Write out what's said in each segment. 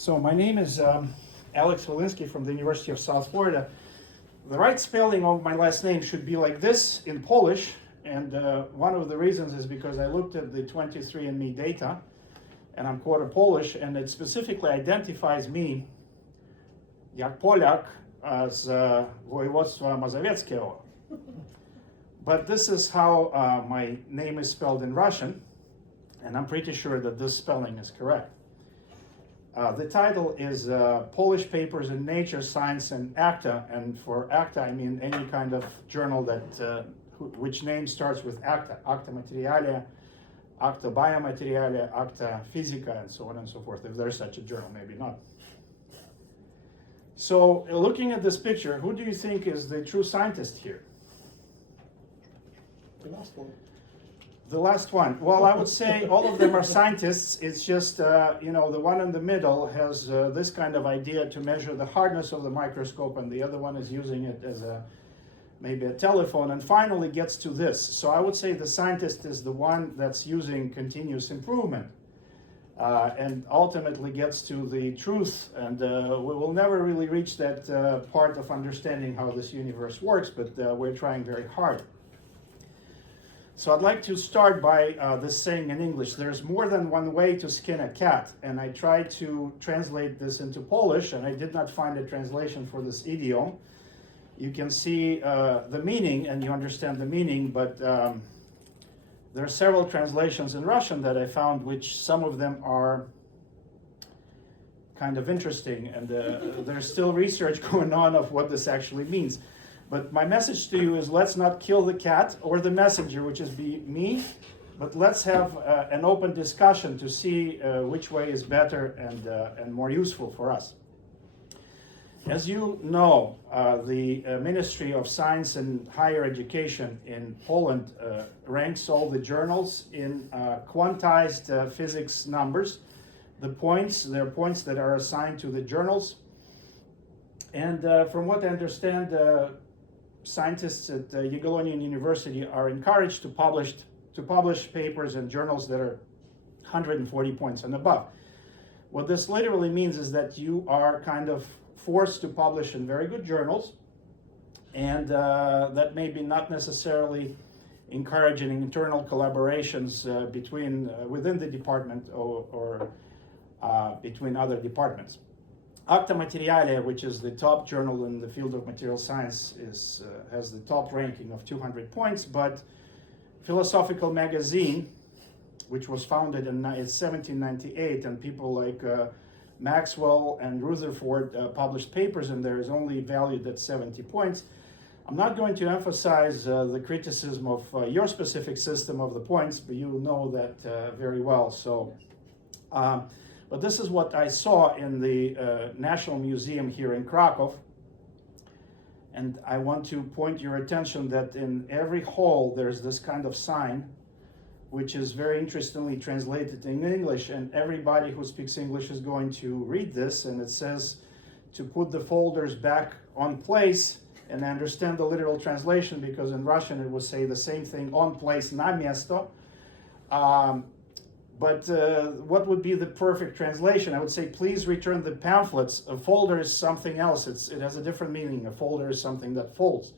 So my name is Alex Walensky from the University of South Florida. The right spelling of my last name should be like this in Polish, and one of the reasons is because I looked at the 23andMe data, and I'm quarter Polish, and it specifically identifies me jak Polak z województwa mazowieckiego. But this is how my name is spelled in Russian, and I'm pretty sure that this spelling is correct. The title is Polish Papers in Nature, Science, and Acta, and for Acta I mean any kind of journal that which name starts with Acta, Acta Materialia, Acta Biomaterialia, Acta Physica, and so on and so forth, if there's such a journal, maybe not. So looking at this picture, who do you think is the true scientist here? The last one. The last one. Well, I would say all of them are scientists. It's just, the one in the middle has this kind of idea to measure the hardness of the microscope, and the other one is using it as maybe a telephone, and finally gets to this. So I would say the scientist is the one that's using continuous improvement and ultimately gets to the truth. And we will never really reach that part of understanding how this universe works, but we're trying very hard. So I'd like to start by this saying in English: there's more than one way to skin a cat. And I tried to translate this into Polish, and I did not find a translation for this idiom. You can see the meaning, and you understand the meaning, but there are several translations in Russian that I found, which some of them are kind of interesting, and there's still research going on of what this actually means. But my message to you is, let's not kill the cat or the messenger, which is me, but let's have an open discussion to see which way is better and more useful for us. As you know, the Ministry of Science and Higher Education in Poland ranks all the journals in quantized physics numbers. There are points that are assigned to the journals. And from what I understand, scientists at Jagiellonian University are encouraged to publish papers in journals that are 140 points and above. What this literally means is that you are kind of forced to publish in very good journals, and that may be not necessarily encouraging internal collaborations within the department or between other departments. Acta Materialia, which is the top journal in the field of material science, has the top ranking of 200 points, but Philosophical Magazine, which was founded in 1798, and people like Maxwell and Rutherford published papers, and there is only valued at 70 points. I'm not going to emphasize the criticism of your specific system of the points, but you know that very well. So. But this is what I saw in the National Museum here in Krakow. And I want to point your attention that in every hall there's this kind of sign, which is very interestingly translated in English. And everybody who speaks English is going to read this. And it says to put the folders back on place. And I understand the literal translation, because in Russian it would say the same thing, on place, na место. But what would be the perfect translation? I would say, please return the pamphlets. A folder is something else. It has a different meaning. A folder is something that folds.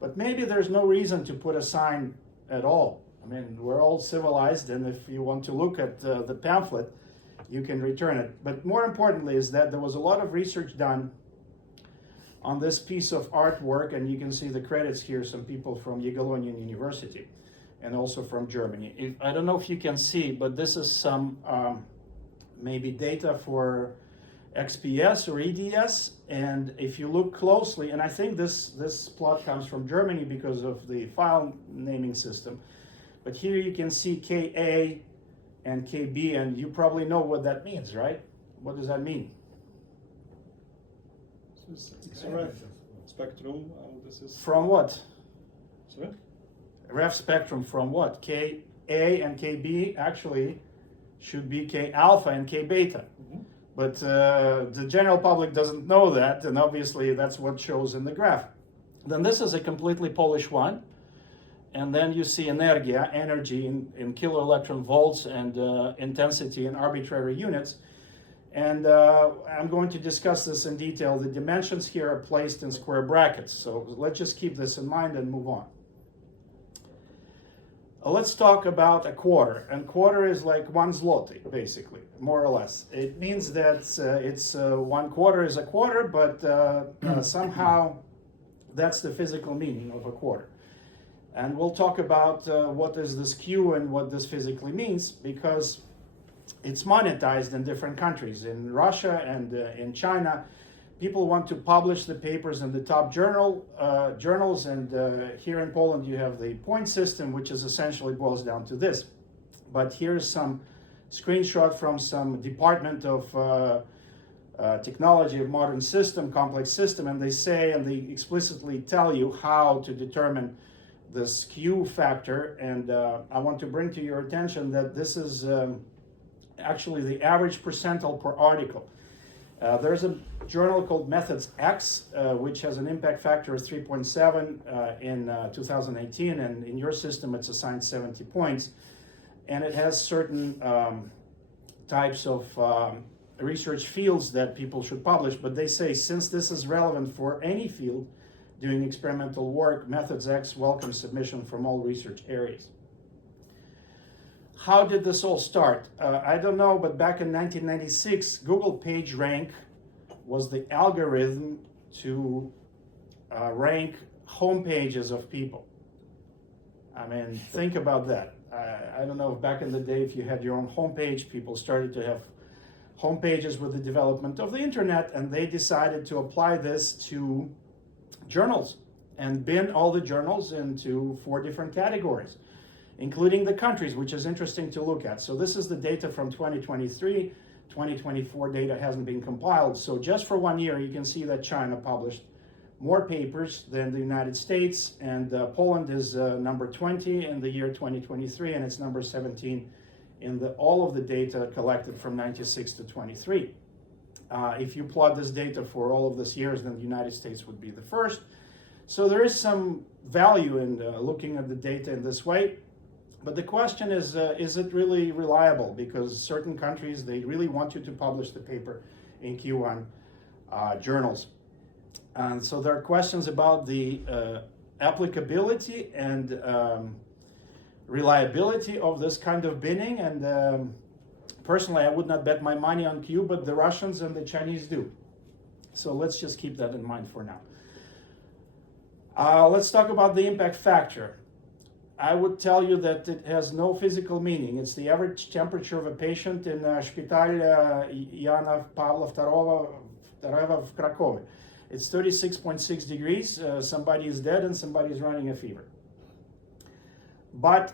But maybe there's no reason to put a sign at all. I mean, we're all civilized, and if you want to look at the pamphlet, you can return it. But more importantly is that there was a lot of research done on this piece of artwork, and you can see the credits here, some people from Jagiellonian University, and also from Germany. I don't know if you can see, but this is some maybe data for XPS or EDS. And if you look closely, and I think this plot comes from Germany because of the file naming system. But here you can see KA and KB, and you probably know what that means, right? What does that mean? It's a ref spectrum. This is from what? Sorry? Ref spectrum from what? Ka and Kb actually should be K alpha and K beta. Mm-hmm. But the general public doesn't know that, and obviously that's what shows in the graph. Then this is a completely Polish one. And then you see energia, energy in kilo electron volts, and intensity in arbitrary units. And I'm going to discuss this in detail. The dimensions here are placed in square brackets. So let's just keep this in mind and move on. Let's talk about a quarter. And quarter is like 1 zloty, basically, more or less. It means that it's 1 quarter is a quarter, but somehow that's the physical meaning of a quarter. And we'll talk about what is this Q and what this physically means, because it's monetized in different countries. In Russia and in China, people want to publish the papers in the top journals, and here in Poland you have the point system, which is essentially boils down to this. But here's some screenshot from some department of technology of modern system, complex system, and they say, and they explicitly tell you how to determine this Q factor. And I want to bring to your attention that this is actually the average percentile per article. There's a journal called Methods X, which has an impact factor of 3.7 in 2018, and in your system it's assigned 70 points. And it has certain types of research fields that people should publish, but they say since this is relevant for any field doing experimental work, Methods X welcomes submission from all research areas. How did this all start? I don't know, but back in 1996, Google PageRank was the algorithm to rank home pages of people. I mean, think about that. I don't know if back in the day, if you had your own homepage, people started to have home pages with the development of the internet, and they decided to apply this to journals and bin all the journals into 4 different categories, including the countries, which is interesting to look at. So this is the data from 2023. 2024 data hasn't been compiled. So just for 1 year, you can see that China published more papers than the United States, and Poland is number 20 in the year 2023, and it's number 17 in all of the data collected from 96 to 23. If you plot this data for all of these years, then the United States would be the first. So there is some value in looking at the data in this way. But the question is it really reliable? Because certain countries, they really want you to publish the paper in Q1 journals. And so there are questions about the applicability and reliability of this kind of binning. And personally, I would not bet my money on Q, but the Russians and the Chinese do. So let's just keep that in mind for now. Let's talk about the impact factor. I would tell you that it has no physical meaning. It's the average temperature of a patient in Szpital Jana Pawła II w Krakowie. It's 36.6 degrees. Somebody is dead and somebody is running a fever. But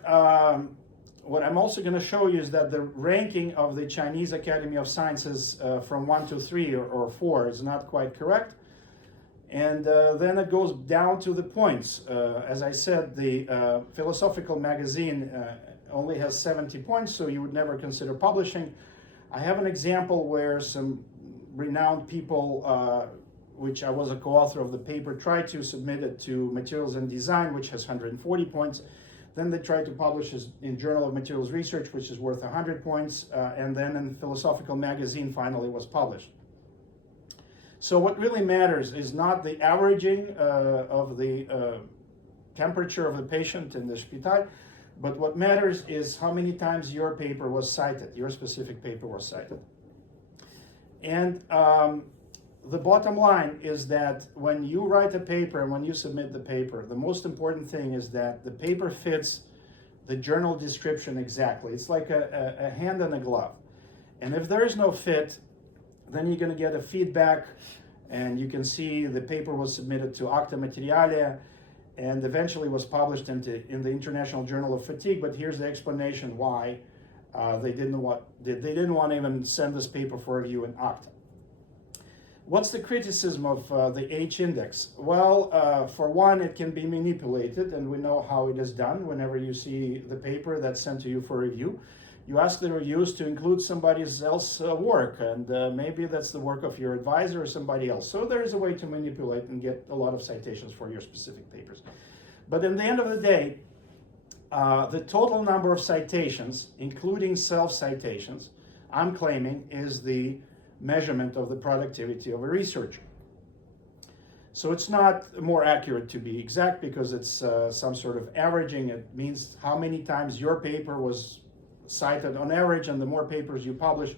what I'm also going to show you is that the ranking of the Chinese Academy of Sciences from 1 to 3 or 4 is not quite correct. And then it goes down to the points. As I said, the philosophical magazine only has 70 points, so you would never consider publishing. I have an example where some renowned people, which I was a co-author of the paper, tried to submit it to Materials and Design, which has 140 points. Then they tried to publish it in Journal of Materials Research, which is worth 100 points. And then in Philosophical Magazine finally was published. So what really matters is not the averaging of the temperature of the patient in the Szpital, but what matters is how many times your paper was cited, your specific paper was cited. And the bottom line is that when you write a paper and when you submit the paper, the most important thing is that the paper fits the journal description exactly. It's like a hand and a glove. And if there is no fit, then you're going to get a feedback, and you can see the paper was submitted to Acta Materialia and eventually was published in the International Journal of Fatigue. But here's the explanation why they didn't want to even send this paper for review in Acta. What's the criticism of the H index? Well, for one, it can be manipulated, and we know how it is done. Whenever you see the paper that's sent to you for review, you ask the reviewers to include somebody else's work, and maybe that's the work of your advisor or somebody else. So there is a way to manipulate and get a lot of citations for your specific papers. But in the end of the day, the total number of citations, including self-citations, I'm claiming is the measurement of the productivity of a researcher. So it's not more accurate to be exact because it's some sort of averaging. It means how many times your paper was cited on average, and the more papers you publish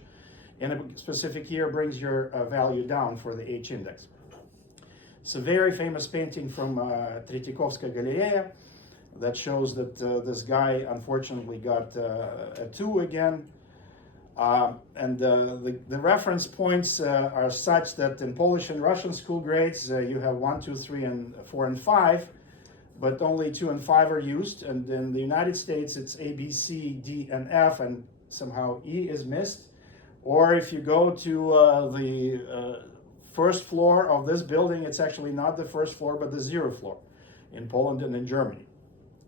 in a specific year brings your value down for the H index. It's a very famous painting from Tretyakovskaya Galeria that shows that this guy unfortunately got a 2 again. And the reference points are such that in Polish and Russian school grades you have 1, 2, 3, and 4 and 5, but only 2 and 5 are used. And in the United States it's A, B, C, D, and F, and somehow E is missed. Or if you go to the first floor of this building, it's actually not the first floor but the 0th floor in Poland and in Germany.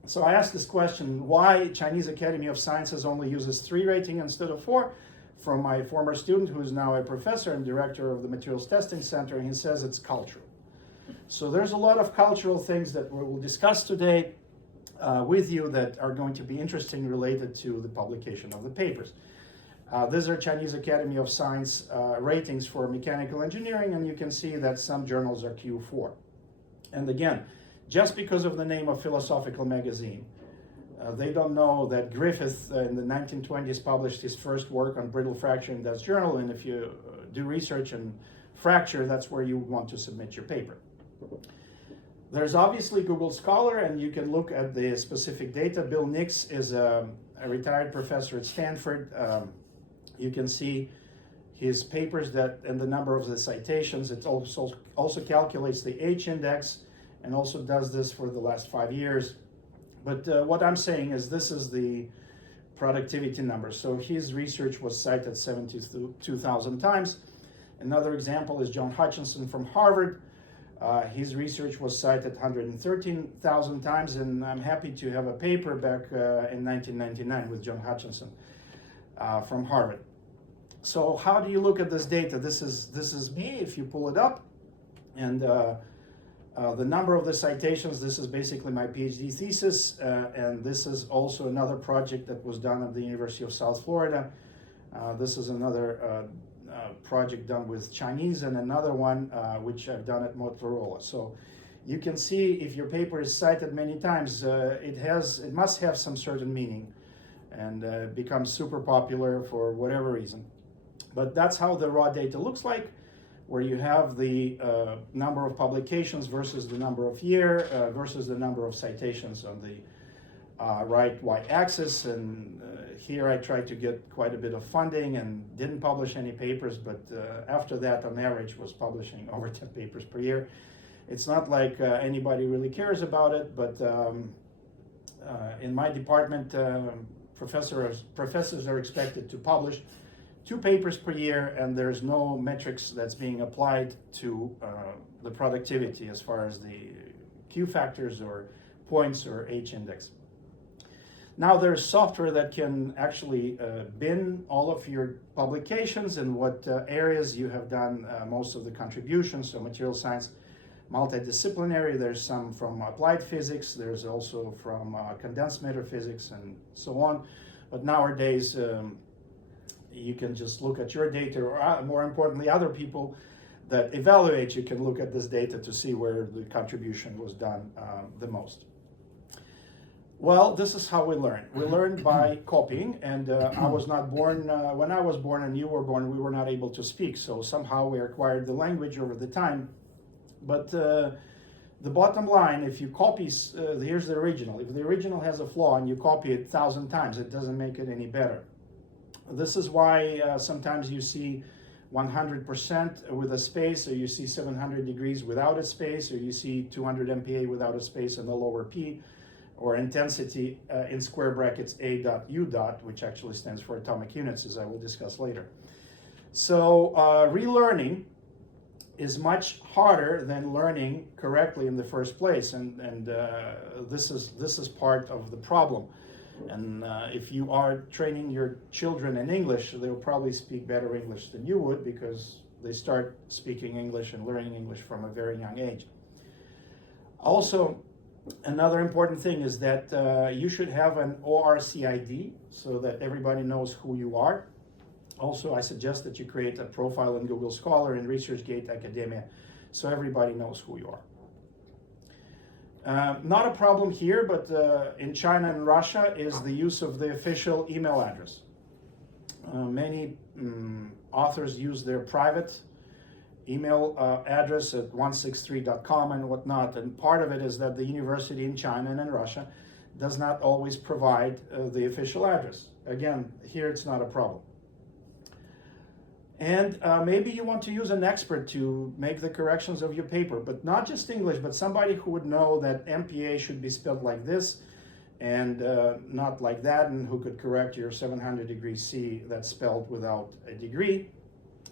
So I asked this question, why Chinese Academy of Sciences only uses 3 rating instead of 4, from my former student who is now a professor and director of the Materials Testing Center, and he says it's cultural. So there's a lot of cultural things that we will discuss today with you that are going to be interesting related to the publication of the papers. These are Chinese Academy of Science ratings for mechanical engineering, and you can see that some journals are Q4. And again, just because of the name of Philosophical Magazine, they don't know that Griffith in the 1920s published his first work on brittle fracture in that journal, and if you do research in fracture, that's where you want to submit your paper. There's obviously Google Scholar, and you can look at the specific data. Bill Nix is a retired professor at Stanford. You can see his papers that and the number of the citations. It also calculates the H index and also does this for the last 5 years. But what I'm saying is this is the productivity number. So his research was cited 72,000 times. Another example is John Hutchinson from Harvard. His research was cited 113,000 times, and I'm happy to have a paper back in 1999 with John Hutchinson from Harvard. So how do you look at this data? This is me, if you pull it up, and the number of the citations, this is basically my PhD thesis, and this is also another project that was done at the University of South Florida. This is another project done with Chinese, and another one which I've done at Motorola. So you can see if your paper is cited many times, it must have some certain meaning and becomes super popular for whatever reason. But that's how the raw data looks like, where you have the number of publications versus the number of year versus the number of citations on the right y-axis. And here I tried to get quite a bit of funding and didn't publish any papers, but after that, on average, was publishing over 10 papers per year. It's not like anybody really cares about it, but in my department, professors are expected to publish 2 papers per year, and there's no metrics that's being applied to the productivity as far as the Q factors or points or H index. Now there's software that can actually bin all of your publications and what areas you have done most of the contributions. So material science, multidisciplinary, there's some from applied physics, there's also from condensed matter physics and so on. But nowadays, you can just look at your data, or more importantly, other people that evaluate you can look at this data to see where the contribution was done the most. Well, this is how we learn. We learn by copying, and I was not born, when I was born and you were born, we were not able to speak, so somehow we acquired the language over the time. But the bottom line, if you copy, here's the original. If the original has a flaw and you copy it 1,000 times, it doesn't make it any better. This is why sometimes you see 100% with a space, or you see 700 degrees without a space, or you see 200 MPa without a space and the lower P, or intensity in square brackets A dot U dot, which actually stands for atomic units, as I will discuss later. So relearning is much harder than learning correctly in the first place, and this is part of the problem. And if you are training your children in English, they'll probably speak better English than you would, because they start speaking English and learning English from a very young age. Also, another important thing is that you should have an ORCID so that everybody knows who you are. Also, I suggest that you create a profile in Google Scholar and ResearchGate Academia so everybody knows who you are. Not a problem here, but in China and Russia is the use of the official email address. Many authors use their private email address at 163.com and whatnot, and part of it is that the university in China and in Russia does not always provide the official address. Again, here it's not a problem. And maybe you want to use an expert to make the corrections of your paper, but not just English, but somebody who would know that MPA should be spelled like this and not like that, and who could correct your 700 degree C that's spelled without a degree.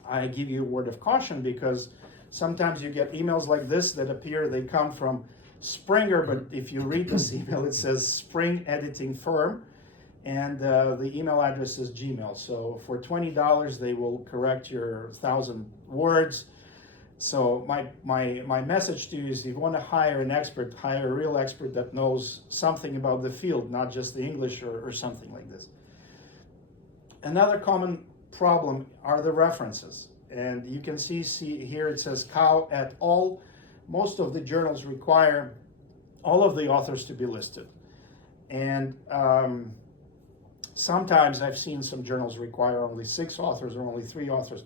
I give you a word of caution because sometimes you get emails like this that appear they come from Springer, but if you read this email, it says Spring Editing Firm, and the email address is Gmail. So for $20, they will correct your 1,000 words. So my message to you is if you want to hire an expert, hire a real expert that knows something about the field, not just the English or something like this. Another common problem are the references. And you can see here it says Cow et al. Most of the journals require all of the authors to be listed. And sometimes I've seen some journals require only 6 authors or only 3 authors.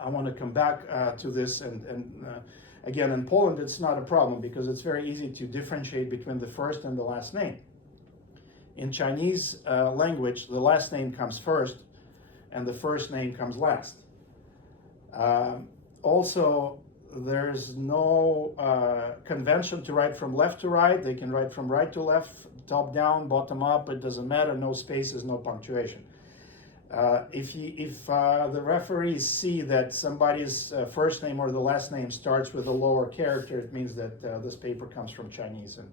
I want to come back to this, and again, in Poland it's not a problem because it's very easy to differentiate between the first and the last name. In Chinese language, the last name comes first and the first name comes last. Also, there's no convention to write from left to right. They can write from right to left, top down, bottom up. It doesn't matter. No spaces, no punctuation. If the referees see that somebody's first name or the last name starts with a lower character, it means that this paper comes from Chinese, and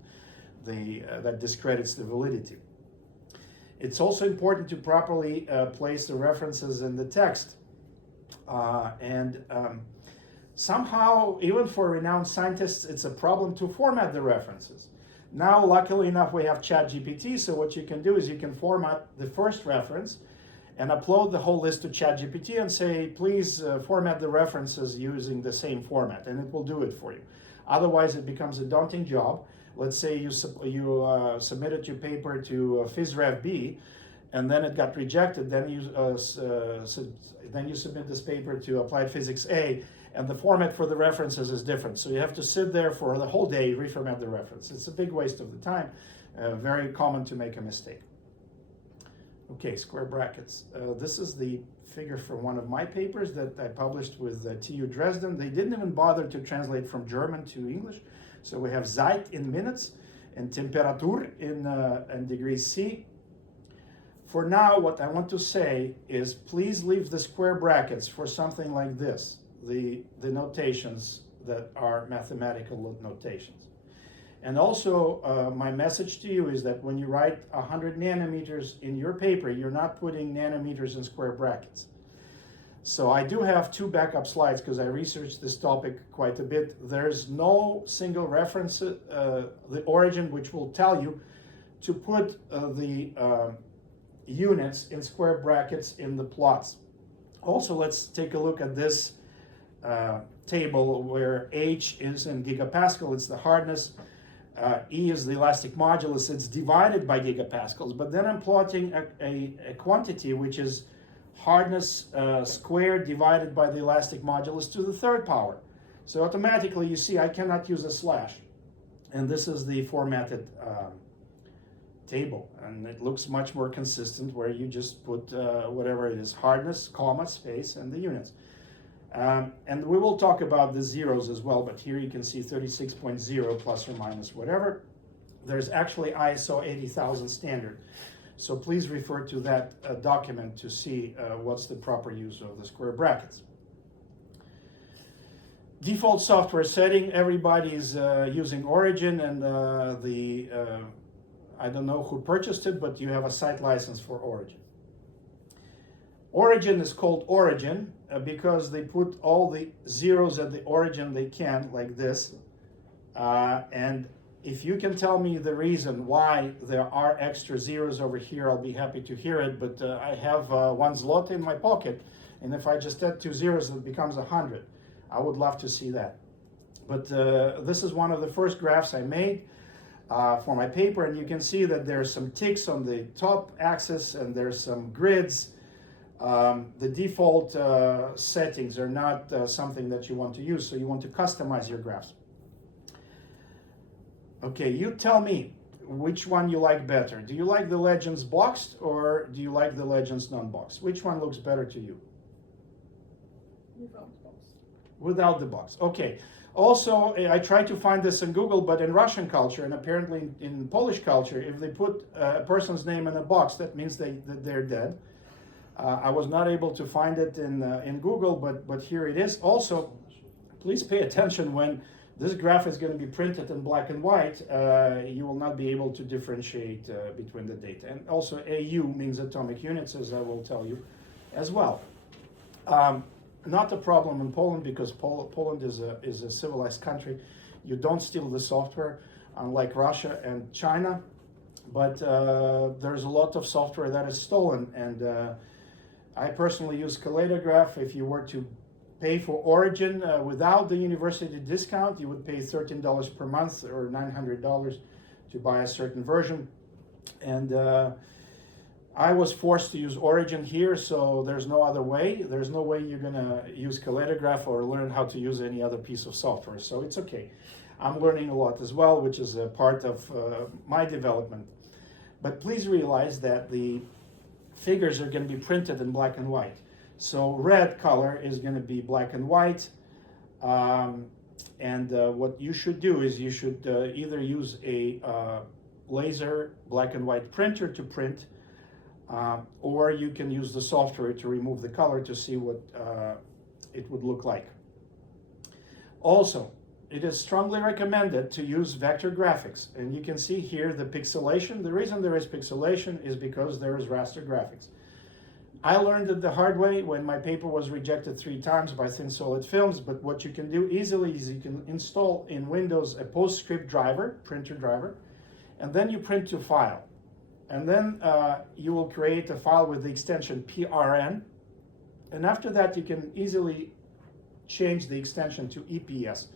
that discredits the validity. It's also important to properly place the references in the text. Somehow, even for renowned scientists, it's a problem to format the references. Now, luckily enough, we have ChatGPT, so what you can do is you can format the first reference and upload the whole list to ChatGPT and say, please format the references using the same format, and it will do it for you. Otherwise, it becomes a daunting job. Let's say you submitted your paper to PhysRev and then it got rejected. Then you submit this paper to Applied Physics A, and the format for the references is different. So you have to sit there for the whole day, reformat the reference. It's a big waste of the time. Very common to make a mistake. Okay, square brackets. This is the figure from one of my papers that I published with TU Dresden. They didn't even bother to translate from German to English. So we have Zeit in minutes and Temperatur in degrees C. For now, what I want to say is please leave the square brackets for something like this, the notations that are mathematical notations. And also, my message to you is that when you write 100 nanometers in your paper, you're not putting nanometers in square brackets. So I do have 2 backup slides because I researched this topic quite a bit. There's no single reference, the origin, which will tell you to put the units in square brackets in the plots. Also, let's take a look at this table where H is in gigapascal, it's the hardness. E is the elastic modulus, it's divided by gigapascals, but then I'm plotting a quantity which is hardness squared divided by the elastic modulus to the 3rd power. So automatically you see I cannot use a slash. And this is the formatted table, and it looks much more consistent where you just put whatever it is, hardness, comma, space, and the units. And we will talk about the zeros as well, but here you can see 36.0 plus or minus whatever. There's actually ISO 80,000 standard. So please refer to that document to see what's the proper use of the square brackets. Default software setting, everybody's using Origin, and I don't know who purchased it, but you have a site license for Origin. Origin is called Origin because they put all the zeros at the origin they can, like this, and If you can tell me the reason why there are extra zeros over here, I'll be happy to hear it, but I have 1 zloty in my pocket, and if I just add 2 zeros, it becomes 100. I would love to see that. But this is one of the first graphs I made for my paper, and you can see that there's some ticks on the top axis, and there's some grids. The default settings are not something that you want to use, so you want to customize your graphs. Okay, you tell me which one you like better. Do you like the legends boxed, or do you like the legends non-boxed? Which one looks better to you? Without box. Without the box. Okay. Also, I tried to find this in Google, but in Russian culture, and apparently in Polish culture, if they put a person's name in a box, that means that they're dead. I was not able to find it in Google, but here it is. Also, please pay attention when this graph is going to be printed in black and white. You will not be able to differentiate between the data. And also, AU means atomic units, as I will tell you as well. Not a problem in Poland, because Poland is a civilized country. You don't steal the software, unlike Russia and China. But there's a lot of software that is stolen, and I personally use Kaleidograph. If you were to pay for Origin without the university discount, you would pay $13 per month or $900 to buy a certain version. And I was forced to use Origin here, so there's no other way. There's no way you're gonna use Kaleidograph or learn how to use any other piece of software, so it's okay. I'm learning a lot as well, which is a part of my development. But please realize that the figures are going to be printed in black and white. So red color is going to be black and white. What you should do is you should either use a laser black and white printer to print, or you can use the software to remove the color to see what it would look like. Also, it is strongly recommended to use vector graphics, and you can see here the pixelation. The reason there is pixelation is because there is raster graphics. I learned it the hard way when my paper was rejected 3 times by Thin Solid Films, but what you can do easily is you can install in Windows a PostScript driver, printer driver, and then you print to file. And then you will create a file with the extension PRN, and after that you can easily change the extension to EPS,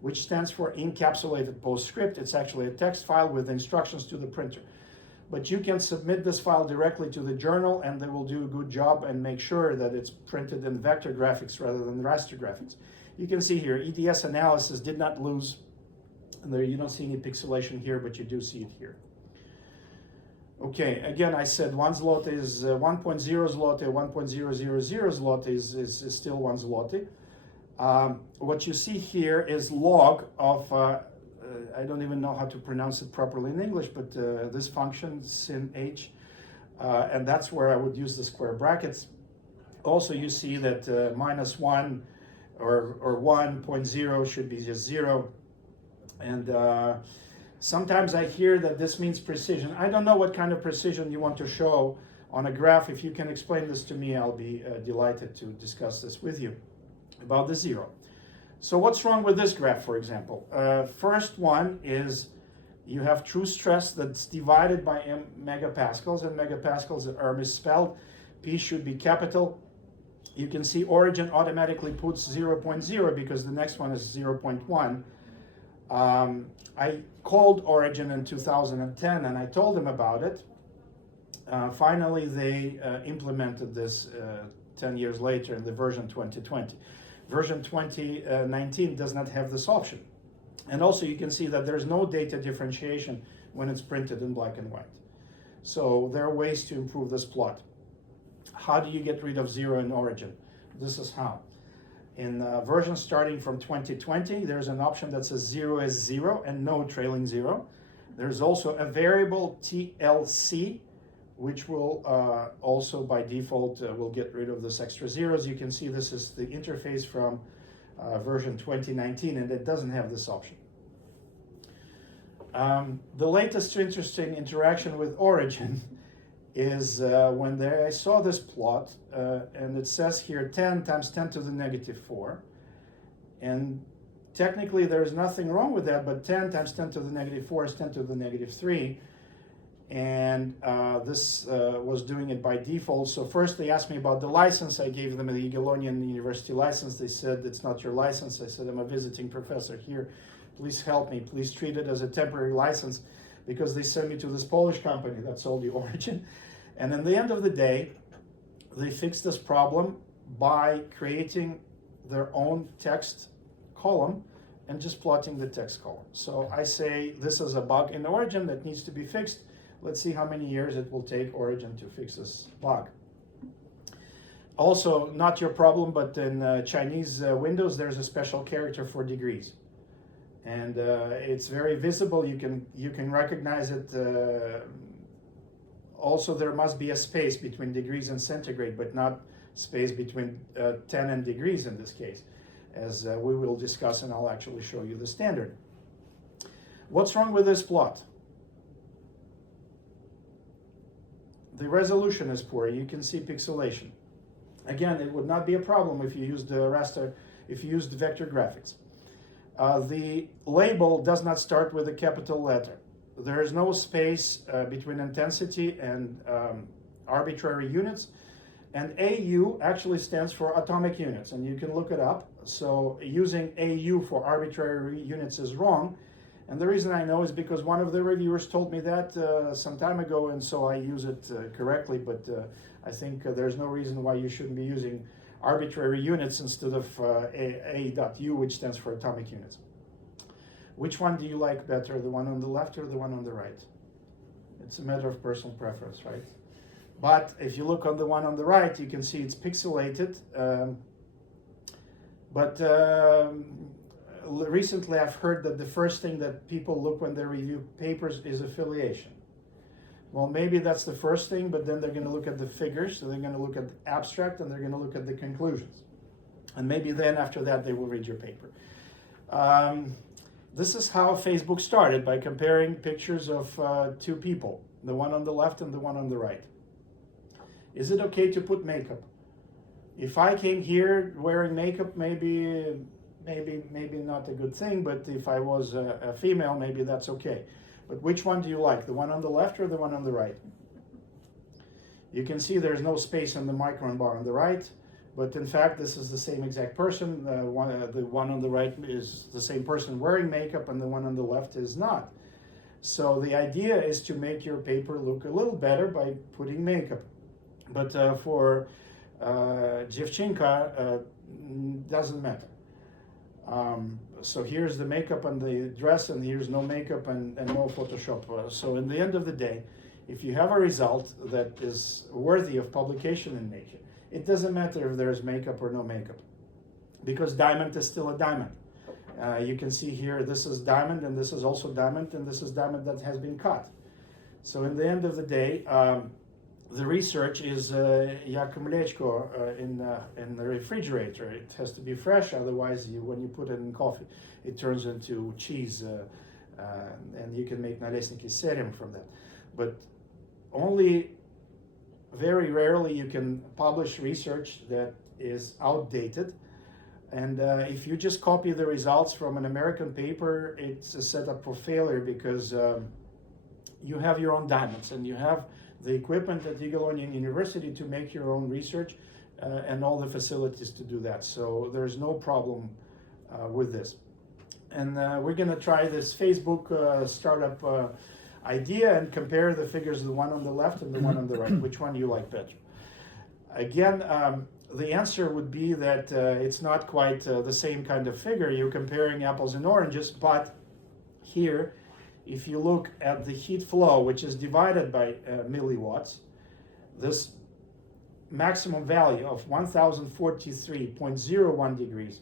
which stands for Encapsulated PostScript. It's actually a text file with instructions to the printer. But you can submit this file directly to the journal, and they will do a good job and make sure that it's printed in vector graphics rather than raster graphics. You can see here, EDS analysis did not lose. And there you don't see any pixelation here, but you do see it here. Okay, again, I said 1 zloty is 1.0 zloty, 1.000 zloty is still 1 zloty. What you see here is log of, I don't even know how to pronounce it properly in English, but this function, sin h, and that's where I would use the square brackets. Also, you see that -1 or 1.0 should be just 0. And sometimes I hear that this means precision. I don't know what kind of precision you want to show on a graph. If you can explain this to me, I'll be delighted to discuss this with you about the 0. So what's wrong with this graph, for example? First one is you have true stress that's divided by megapascals, and megapascals are misspelled. P should be capital. You can see Origin automatically puts 0.0 because the next one is 0.1. I called Origin in 2010 and I told them about it. Finally, they implemented this 10 years later in the version 2020. Version 2019 does not have this option. And also you can see that there's no data differentiation when it's printed in black and white. So there are ways to improve this plot. How do you get rid of 0 in Origin? This is how. In versions starting from 2020, there's an option that says 0 is 0 and no trailing 0. There's also a variable TLC, which will also by default will get rid of this extra zeros. You can see this is the interface from version 2019, and it doesn't have this option. The latest interesting interaction with Origin is when I saw this plot, and it says here 10 times 10 to the negative 4, and technically there's nothing wrong with that, but 10 times 10 to the negative 4 is 10 to the negative 3. And this was doing it by default. So first they asked me about the license. I gave them the Jagiellonian University license. They said, it's not your license. I said, I'm a visiting professor here. Please help me. Please treat it as a temporary license, because they sent me to this Polish company that sold the origin. And in the end of the day, they fixed this problem by creating their own text column and just plotting the text column. So I say this is a bug in Origin that needs to be fixed. Let's see how many years it will take Origin to fix this bug. Also, not your problem, but in Chinese Windows, there's a special character for degrees. And it's very visible. You can recognize it. Also, there must be a space between degrees and centigrade, but not space between 10 and degrees in this case, as we will discuss, and I'll actually show you the standard. What's wrong with this plot? The resolution is poor. You can see pixelation. Again, it would not be a problem if you used raster, if you used vector graphics. The label does not start with a capital letter. There is no space between intensity and arbitrary units. And AU actually stands for atomic units, and you can look it up. So using AU for arbitrary units is wrong. And the reason I know is because one of the reviewers told me that some time ago, and so I use it correctly. But I think there's no reason why you shouldn't be using arbitrary units instead of A.U, which stands for atomic units. Which one do you like better, the one on the left or the one on the right? It's a matter of personal preference, right? But if you look on the one on the right, you can see it's pixelated. Recently I've heard that the first thing that people look when they review papers is affiliation. Well, maybe that's the first thing, but then they're going to look at the figures, so they're going to look at the abstract, and they're going to look at the conclusions. And maybe then after that they will read your paper. This is how Facebook started, by comparing pictures of two people, the one on the left and the one on the right. Is it okay to put makeup? If I came here wearing makeup, maybe not a good thing, but if I was a female, maybe that's okay. But which one do you like, the one on the left or the one on the right? You can see there's no space on the micron bar on the right, but in fact this is the same exact person. The one on the right is the same person wearing makeup, and the one on the left is not. So the idea is to make your paper look a little better by putting makeup. But for Dziewczynka, doesn't matter. So here's the makeup and the dress, and here's no makeup and no Photoshop. So in the end of the day, if you have a result that is worthy of publication in Nature, it doesn't matter if there's makeup or no makeup, because diamond is still a diamond. You can see here, this is diamond, and this is also diamond, and this is diamond that has been cut. So in the end of the day, the research is jak mleczko in the refrigerator. It has to be fresh, otherwise when you put it in coffee, it turns into cheese, and you can make naleśniki serum from that. But only very rarely you can publish research that is outdated. And if you just copy the results from an American paper, it's a setup for failure, because you have your own diamonds, and you have the equipment at Jagiellonian University to make your own research and all the facilities to do that. So there's no problem with this. And we're going to try this Facebook startup idea and compare the figures, the one on the left and the one on the right. Which one do you like better? Again, the answer would be that it's not quite the same kind of figure. You're comparing apples and oranges, but here, if you look at the heat flow, which is divided by milliwatts, this maximum value of 1043.01 degrees,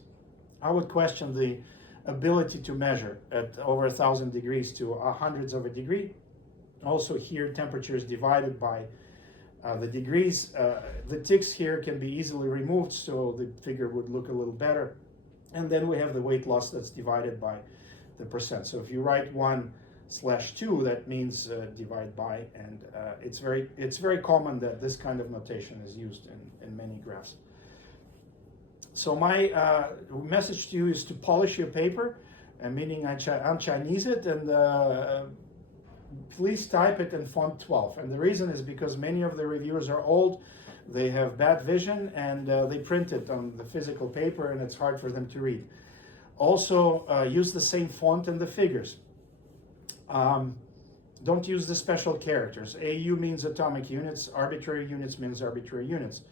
I would question the ability to measure at over 1,000 degrees to hundreds of a degree. Also here, temperature is divided by the degrees. The ticks here can be easily removed, so the figure would look a little better. And then we have the weight loss that's divided by the percent. So if you write 1/2, that means divide by, and it's very common that this kind of notation is used in many graphs. So my message to you is to polish your paper, meaning un-Chinese it, and please type it in font 12. And the reason is because many of the reviewers are old, they have bad vision, and they print it on the physical paper, and it's hard for them to read. Also, use the same font in the figures. Don't use the special characters. AU means atomic units, arbitrary units means arbitrary units.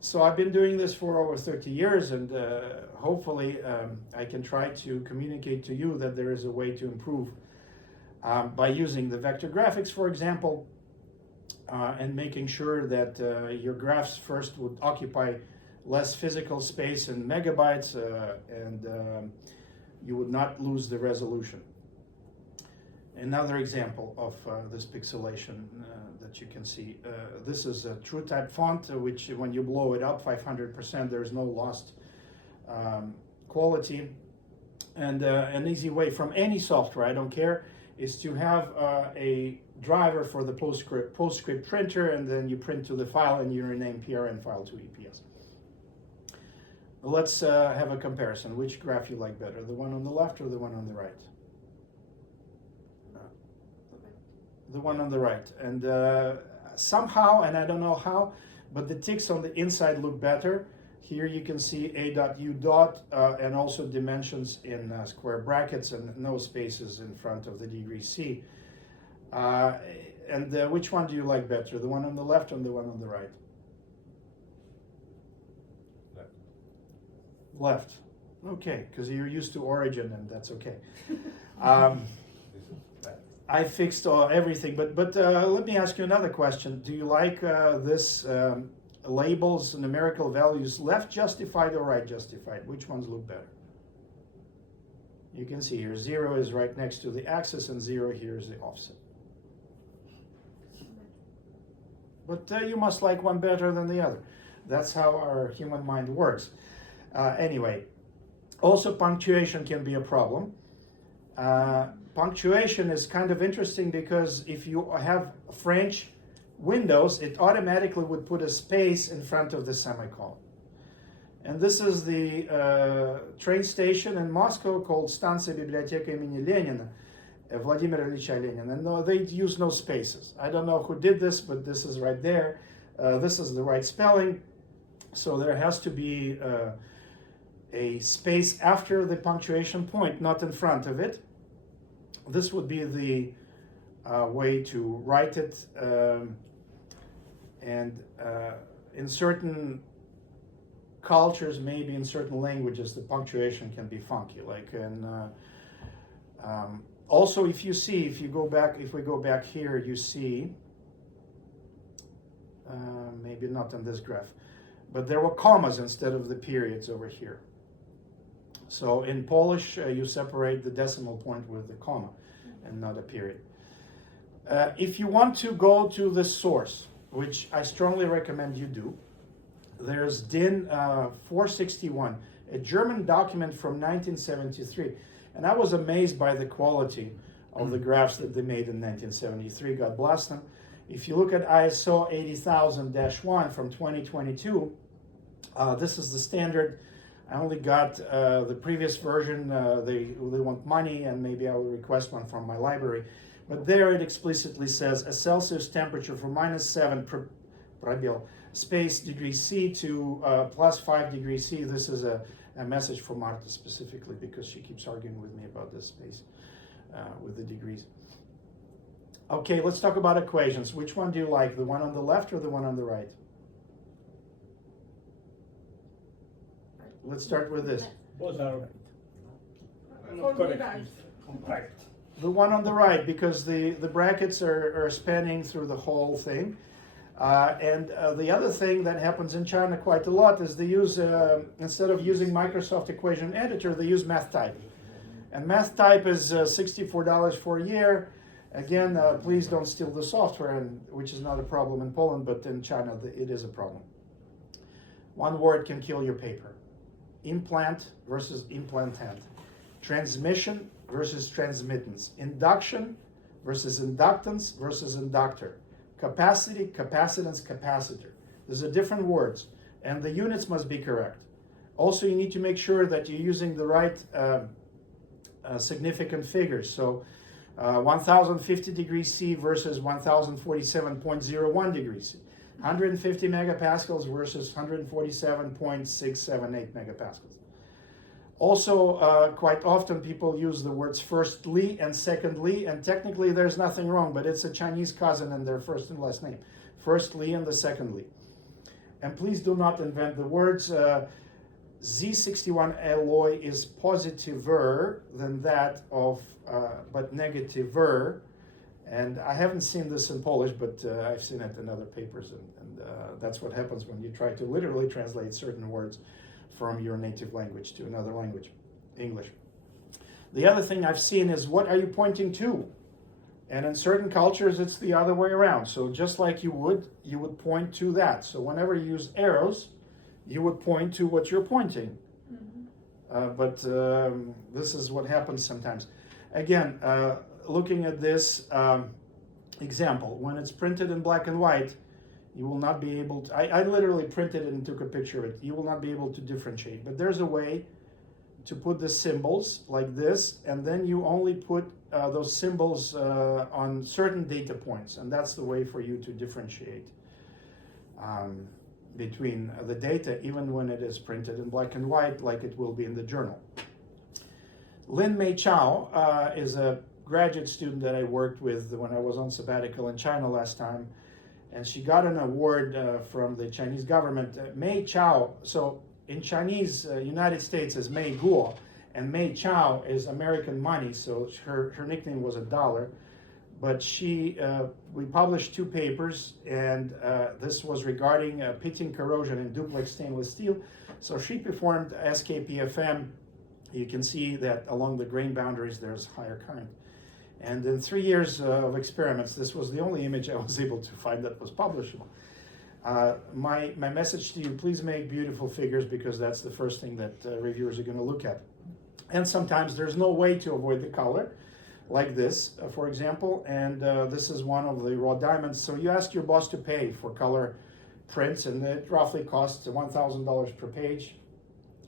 So I've been doing this for over 30 years, and hopefully I can try to communicate to you that there is a way to improve by using the vector graphics, for example, and making sure that your graphs first would occupy less physical space in megabytes, and you would not lose the resolution. Another example of this pixelation that you can see. This is a true type font, which when you blow it up 500%, there's no lost quality. And an easy way from any software, I don't care, is to have a driver for the PostScript printer, and then you print to the file and you rename PRN file to EPS. Let's have a comparison. Which graph you like better, the one on the left or the one on the right? The one on the right. And somehow, and I don't know how, but the ticks on the inside look better. Here you can see A.U. And also dimensions in square brackets and no spaces in front of the degree C. And which one do you like better, the one on the left or the one on the right? Left. Okay, because you're used to origin, and that's okay. I fixed everything, but let me ask you another question. Do you like this labels, numerical values, left justified or right justified? Which ones look better? You can see here 0 is right next to the axis and 0 here is the offset. But you must like one better than the other. That's how our human mind works. Anyway, also punctuation can be a problem. Punctuation is kind of interesting because if you have French windows, it automatically would put a space in front of the semicolon. And this is the train station in Moscow called Stanция Библиотека имени Ленина, Vladimir Ilyich Lenin, and they use no spaces. I don't know who did this, but this is right there. This is the right spelling, so there has to be a space after the punctuation point, not in front of it. This would be the way to write it, and in certain cultures, maybe in certain languages, the punctuation can be funky. Like in also, if we go back here, you see maybe not in this graph, but there were commas instead of the periods over here. So in Polish, you separate the decimal point with the comma and not a period. If you want to go to the source, which I strongly recommend you do, there's DIN 461, a German document from 1973. And I was amazed by the quality of the graphs that they made in 1973, God bless them. If you look at ISO 80000-1 from 2022, this is the standard. I only got the previous version. They want money, and maybe I will request one from my library. But there it explicitly says a Celsius temperature from -7 space degrees C to +5 degrees C. This is a message for Marta specifically because she keeps arguing with me about this space with the degrees. Okay, let's talk about equations. Which one do you like, the one on the left or the one on the right? Let's start with this. Both are For the guys. compact. The one on the right, because the brackets are spanning through the whole thing. And the other thing that happens in China quite a lot is they use, instead of using Microsoft Equation Editor, they use MathType. And MathType is $64 for a year. Again, please don't steal the software, which is not a problem in Poland, but in China it is a problem. One word can kill your paper. Implant versus implantant. Transmission versus transmittance. Induction versus inductance versus inductor. Capacity, capacitance, capacitor. These are different words. and the units must be correct. Also, you need to make sure that you're using the right significant figures. So 1050 degrees C versus 1047.01 degrees C. 150 megapascals versus 147.678 megapascals. Also, quite often people use the words first Li and second Li, and technically there's nothing wrong, but it's a Chinese cousin in their first and last name. First Li and the second Li. And please do not invent the words. Z61 alloy is positiver than that of, but negativer. And I haven't seen this in Polish, but I've seen it in other papers, and that's what happens when you try to literally translate certain words from your native language to another language, English. The other thing I've seen is, what are you pointing to? And in certain cultures, it's the other way around. So just like you would point to that. So whenever you use arrows, you would point to what you're pointing. But this is what happens sometimes. Again, looking at this example, when it's printed in black and white, you will not be able to, I literally printed it and took a picture of it. You will not be able to differentiate. But there's a way to put the symbols like this, and then you only put those symbols on certain data points, and that's the way for you to differentiate between the data, even when it is printed in black and white, like it will be in the journal. Lin Mei Chao is a graduate student that I worked with when I was on sabbatical in China last time, and she got an award from the Chinese government. Mei Chao, so in Chinese, United States is Mei Guo, and Mei Chao is American money, so her nickname was $1. But we published 2 papers, and this was regarding pitting corrosion in duplex stainless steel. So she performed SKPFM. You can see that along the grain boundaries there's higher current. And in 3 years of experiments, this was the only image I was able to find that was publishable. My message to you, please make beautiful figures, because that's the first thing that reviewers are going to look at. And sometimes there's no way to avoid the color, like this, for example, and this is one of the raw diamonds. So you ask your boss to pay for color prints, and it roughly costs $1,000 per page,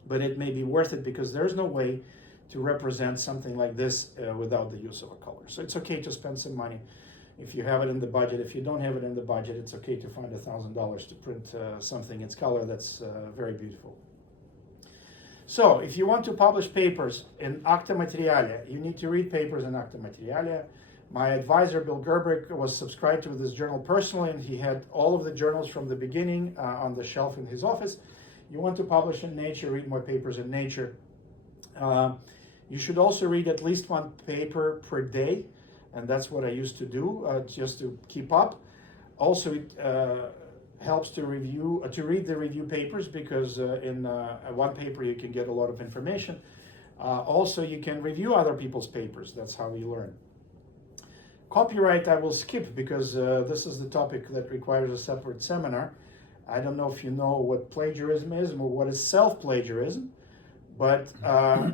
but it may be worth it because there's no way to represent something like this without the use of a color. So it's okay to spend some money if you have it in the budget. If you don't have it in the budget, it's okay to find $1,000 to print something in color that's very beautiful. So if you want to publish papers in Acta Materialia, you need to read papers in Acta Materialia. My advisor, Bill Gerbrick, was subscribed to this journal personally, and he had all of the journals from the beginning on the shelf in his office. You want to publish in Nature, read more papers in Nature. You should also read at least 1 paper per day, and that's what I used to do, just to keep up. Also, it helps to read the review papers, because in one paper you can get a lot of information. Also, you can review other people's papers. That's how you learn. Copyright I will skip, because this is the topic that requires a separate seminar. I don't know if you know what plagiarism is or what is self-plagiarism, but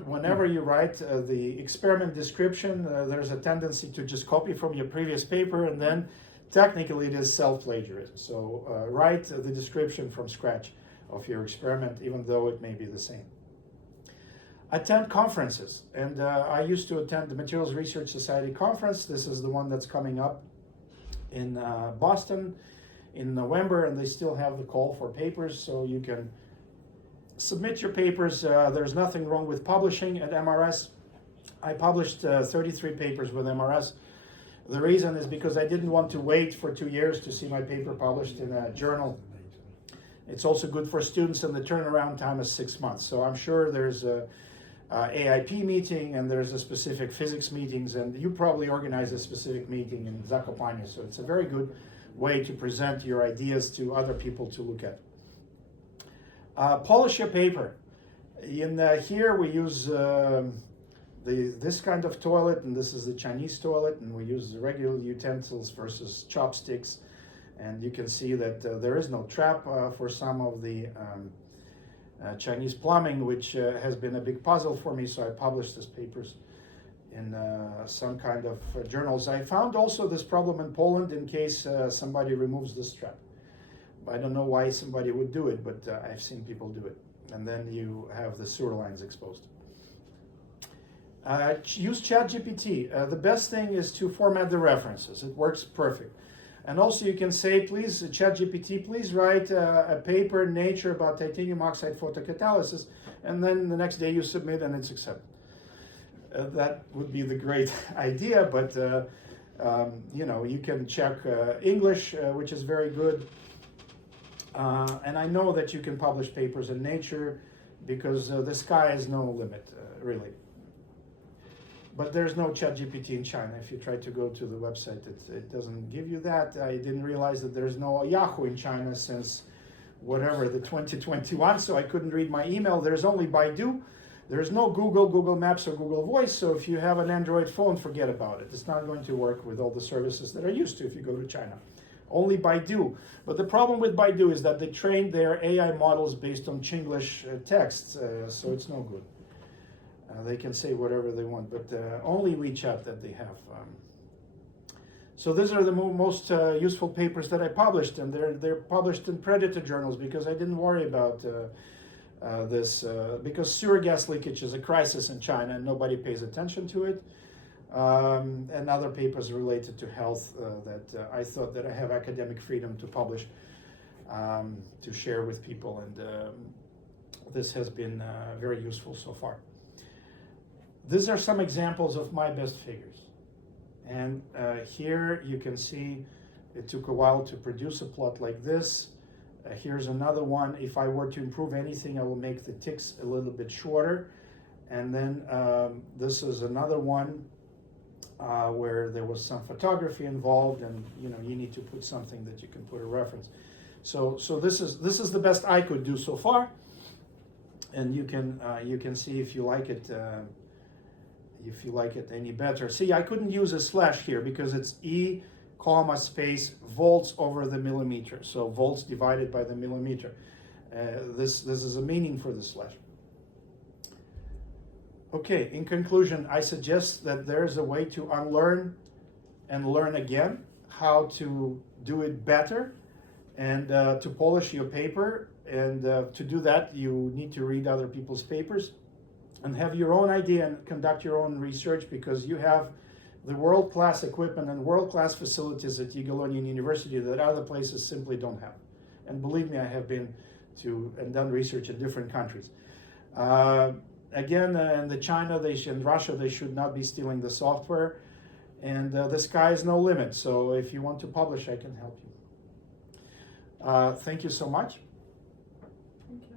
whenever you write the experiment description, there's a tendency to just copy from your previous paper, and then technically it is self-plagiarism. So write the description from scratch of your experiment, even though it may be the same. Attend conferences, and I used to attend the Materials Research Society conference. This is the one that's coming up in Boston in November, and they still have the call for papers, so you can submit your papers. There's nothing wrong with publishing at MRS. I published 33 papers with MRS. The reason is because I didn't want to wait for 2 years to see my paper published in a journal. It's also good for students, and the turnaround time is 6 months. So I'm sure there's a AIP meeting, and there's a specific physics meetings, and you probably organize a specific meeting in Zakopane. So it's a very good way to present your ideas to other people to look at. Polish your paper. In here we use this kind of toilet, and this is the Chinese toilet, and we use the regular utensils versus chopsticks. And you can see that there is no trap for some of the Chinese plumbing, which has been a big puzzle for me, so I published these papers in some kind of journals. I found also this problem in Poland in case somebody removes this strap. I don't know why somebody would do it, but I've seen people do it. And then you have the sewer lines exposed. Use ChatGPT. The best thing is to format the references. It works perfect. And also you can say, please, ChatGPT, please write a paper in Nature about titanium oxide photocatalysis, and then the next day you submit and it's accepted. That would be the great idea, but you know, you can check English, which is very good. And I know that you can publish papers in Nature because the sky is no limit, really. But there's no ChatGPT in China. If you try to go to the website, it doesn't give you that. I didn't realize that there's no Yahoo in China since whatever, the 2021, so I couldn't read my email. There's only Baidu. There's no Google Maps, or Google Voice, so if you have an Android phone, forget about it. It's not going to work with all the services that are used to if you go to China. Only Baidu. But the problem with Baidu is that they trained their AI models based on Chinglish texts, so it's no good. They can say whatever they want, but only WeChat that they have. So these are the most useful papers that I published, and they're published in Predator journals because I didn't worry about this, because sewer gas leakage is a crisis in China and nobody pays attention to it. And other papers related to health that I thought that I have academic freedom to publish, to share with people, and this has been very useful so far. These are some examples of my best figures. And here you can see it took a while to produce a plot like this. Here's another one. If I were to improve anything, I will make the ticks a little bit shorter. And then this is another one where there was some photography involved, and you know, you need to put something that you can put a reference. So this is the best I could do so far. And you can see if you like it. If you like it any better. See, I couldn't use a slash here because it's E, comma, space, volts over the millimeter. So volts divided by the millimeter. This is a meaning for the slash. Okay, in conclusion, I suggest that there's a way to unlearn and learn again how to do it better and to polish your paper. And to do that, you need to read other people's papers and have your own idea and conduct your own research, because you have the world-class equipment and world-class facilities at Jagiellonian University that other places simply don't have. And believe me, I have been to and done research in different countries. Again, in the China, in Russia, they should not be stealing the software. And the sky is no limit. So if you want to publish, I can help you. Thank you so much. Thank you.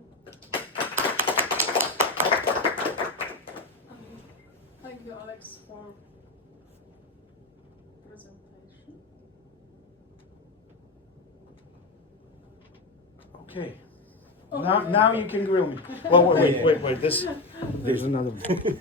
Thank you, Alex, for presentation. Okay. Oh, Now you can grill me. Well, wait. There's another one.